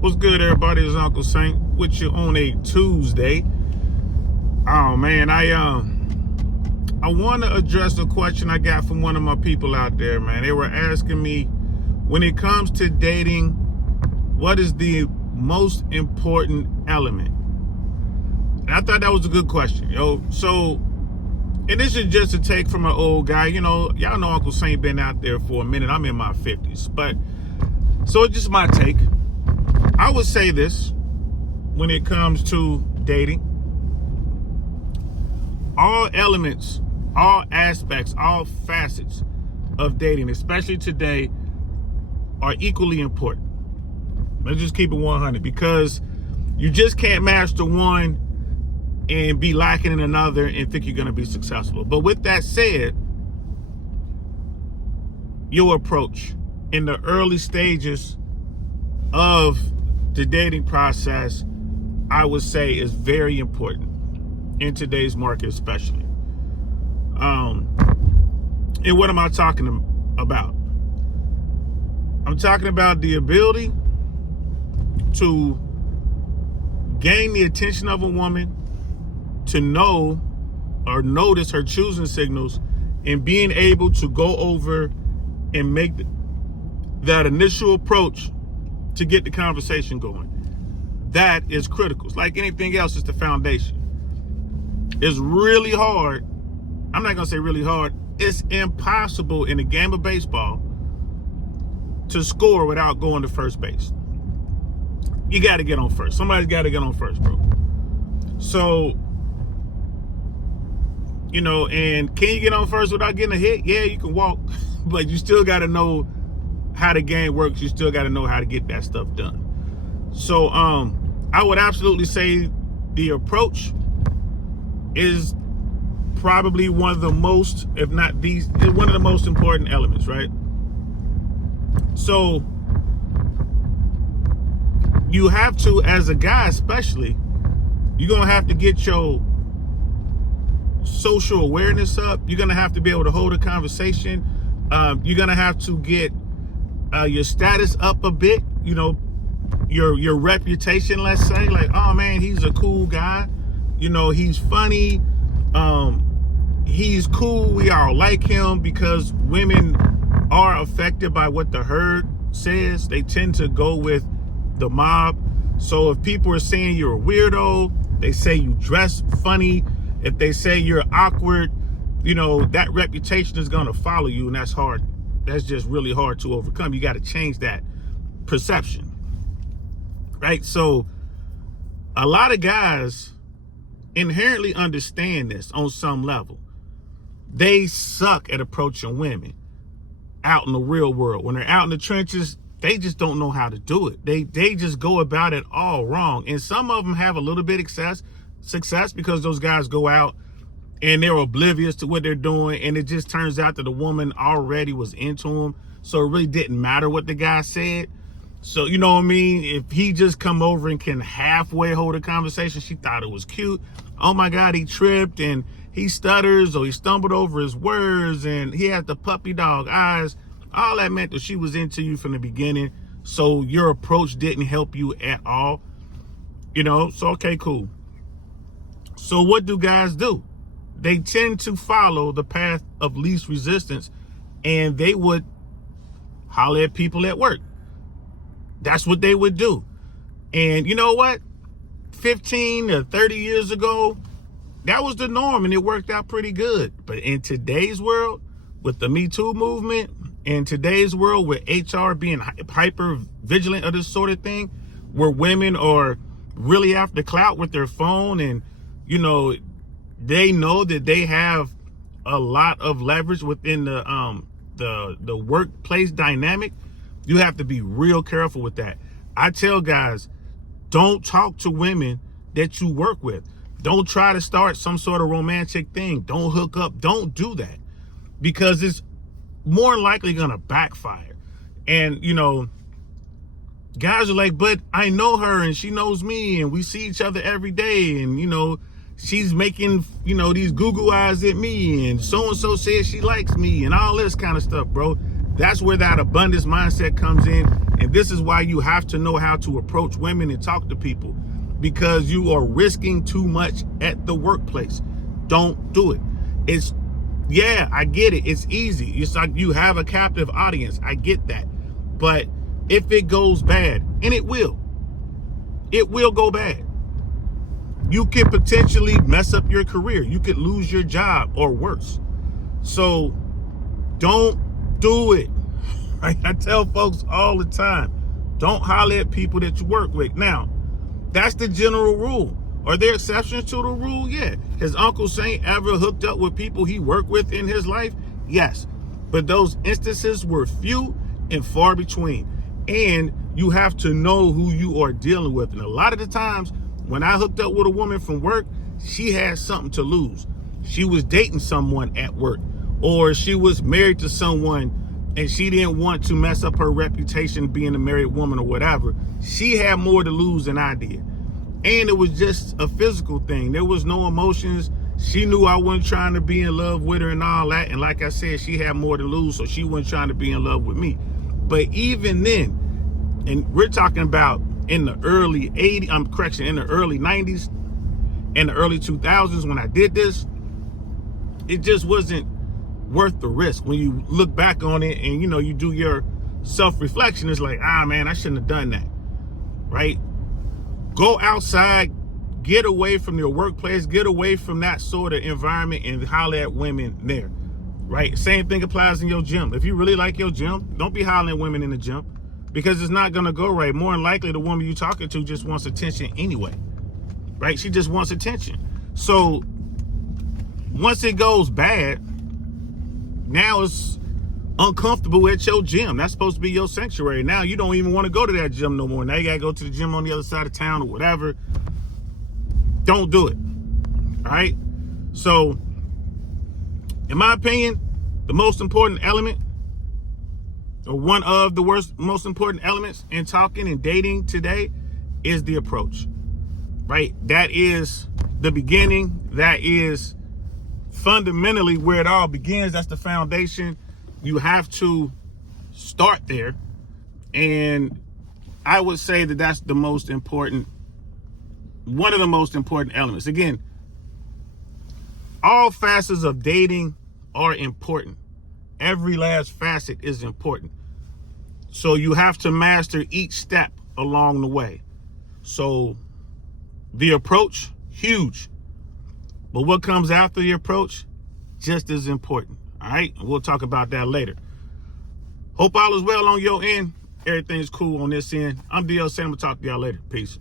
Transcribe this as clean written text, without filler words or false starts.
What's good, everybody? It's Uncle Saint with you on a Tuesday. Oh man, I want to address a question I got from one of my people out there, man. They were asking me, when it comes to dating, what is the most important element? And I thought that was a good question, yo. So, and this is just a take from an old guy. You know, y'all know Uncle Saint been out there for a minute. I'm in my 50s, but so it's just my take. I would say this when it comes to dating. All elements, all aspects, all facets of dating, especially today, are equally important. Let's just keep it 100, because you just can't master one and be lacking in another and think you're going to be successful. But with that said, your approach in the early stages of the dating process, I would say, is very important in today's market, especially. And what am I talking about? I'm talking about the ability to gain the attention of a woman, to know or notice her choosing signals, and being able to go over and make that initial approach to get the conversation going. That is critical. It's like anything else, it's the foundation. It's really hard. I'm not going to say really hard. It's impossible in a game of baseball to score without going to first base. You got to get on first. Somebody's got to get on first, bro. So, you know, and can you get on first without getting a hit? Yeah, you can walk, but you still got to know how the game works. You still got to know how to get that stuff done. So I would absolutely say the approach is probably one of the most, if not one of the most important elements, right? So you have to, as a guy especially, you're going to have to get your social awareness up. You're going to have to be able to hold a conversation. You're going to have to get your status up a bit, you know, your reputation, let's say, like, oh man, he's a cool guy, you know, he's funny, he's cool, we all like him, because women are affected by what the herd says. They tend to go with the mob. So if people are saying you're a weirdo, they say you dress funny, if they say you're awkward, you know, that reputation is going to follow you, and that's hard. That's just really hard to overcome. You got to change that perception, right? So a lot of guys inherently understand this on some level. They suck at approaching women out in the real world. When they're out in the trenches, they just don't know how to do it. They just go about it all wrong. And some of them have a little bit of success because those guys go out and they're oblivious to what they're doing, and it just turns out that the woman already was into him, so it really didn't matter what the guy said. So, you know what I mean? If he just come over and can halfway hold a conversation, she thought it was cute. Oh my God, he tripped and he stutters, or he stumbled over his words, and he had the puppy dog eyes. All that meant that she was into you from the beginning, so your approach didn't help you at all. You know, so okay, cool. So what do guys do? They tend to follow the path of least resistance, and they would holler at people at work. That's what they would do. And you know what? 15 to 30 years ago, that was the norm, and it worked out pretty good. But in today's world, with the Me Too movement, in today's world with HR being hyper vigilant of this sort of thing, where women are really after clout with their phone, and, you know, they know that they have a lot of leverage within the workplace dynamic. You have to be real careful with that. I tell guys, don't talk to women that you work with. Don't try to start some sort of romantic thing. Don't hook up. Don't do that, because it's more likely gonna backfire. And, you know, guys are like, but I know her and she knows me and we see each other every day, and, you know, she's making, you know, these Google eyes at me, and so-and-so says she likes me, and all this kind of stuff, bro. That's where that abundance mindset comes in. And this is why you have to know how to approach women and talk to people, because you are risking too much at the workplace. Don't do it. Yeah, I get it. It's easy. It's like you have a captive audience. I get that. But if it goes bad, and it will go bad. You could potentially mess up your career. You could lose your job or worse. So don't do it. I tell folks all the time, don't holler at people that you work with. Now, that's the general rule. Are there exceptions to the rule? Yeah. Has Uncle Saint ever hooked up with people he worked with in his life? Yes. But those instances were few and far between. And you have to know who you are dealing with. And a lot of the times when I hooked up with a woman from work, she had something to lose. She was dating someone at work, or she was married to someone and she didn't want to mess up her reputation being a married woman or whatever. She had more to lose than I did. And it was just a physical thing. There was no emotions. She knew I wasn't trying to be in love with her and all that. And like I said, she had more to lose, so she wasn't trying to be in love with me. But even then, and we're talking about in the early 80s, in the early 90s, in the early 2000s when I did this, it just wasn't worth the risk. When you look back on it and, you do your self-reflection, it's like, man, I shouldn't have done that, right? Go outside, get away from your workplace, get away from that sort of environment and holler at women there, right? Same thing applies in your gym. If you really like your gym, don't be hollering at women in the gym, because it's not going to go right. More than likely, the woman you're talking to just wants attention anyway, right? She just wants attention. So once it goes bad, now it's uncomfortable at your gym. That's supposed to be your sanctuary. Now you don't even want to go to that gym no more. Now you got to go to the gym on the other side of town or whatever. Don't do it. All right? So, in my opinion, the most important element, or one of the most important elements in talking and dating today, is the approach, right? That is the beginning. That is fundamentally where it all begins. That's the foundation. You have to start there. And I would say that that's the most important, one of the most important elements. Again, all facets of dating are important. Every last facet is important. So you have to master each step along the way. So the approach, huge. But what comes after the approach, just as important. All right? We'll talk about that later. Hope all is well on your end. Everything's cool on this end. I'm D.L. Sam. We'll talk to y'all later. Peace.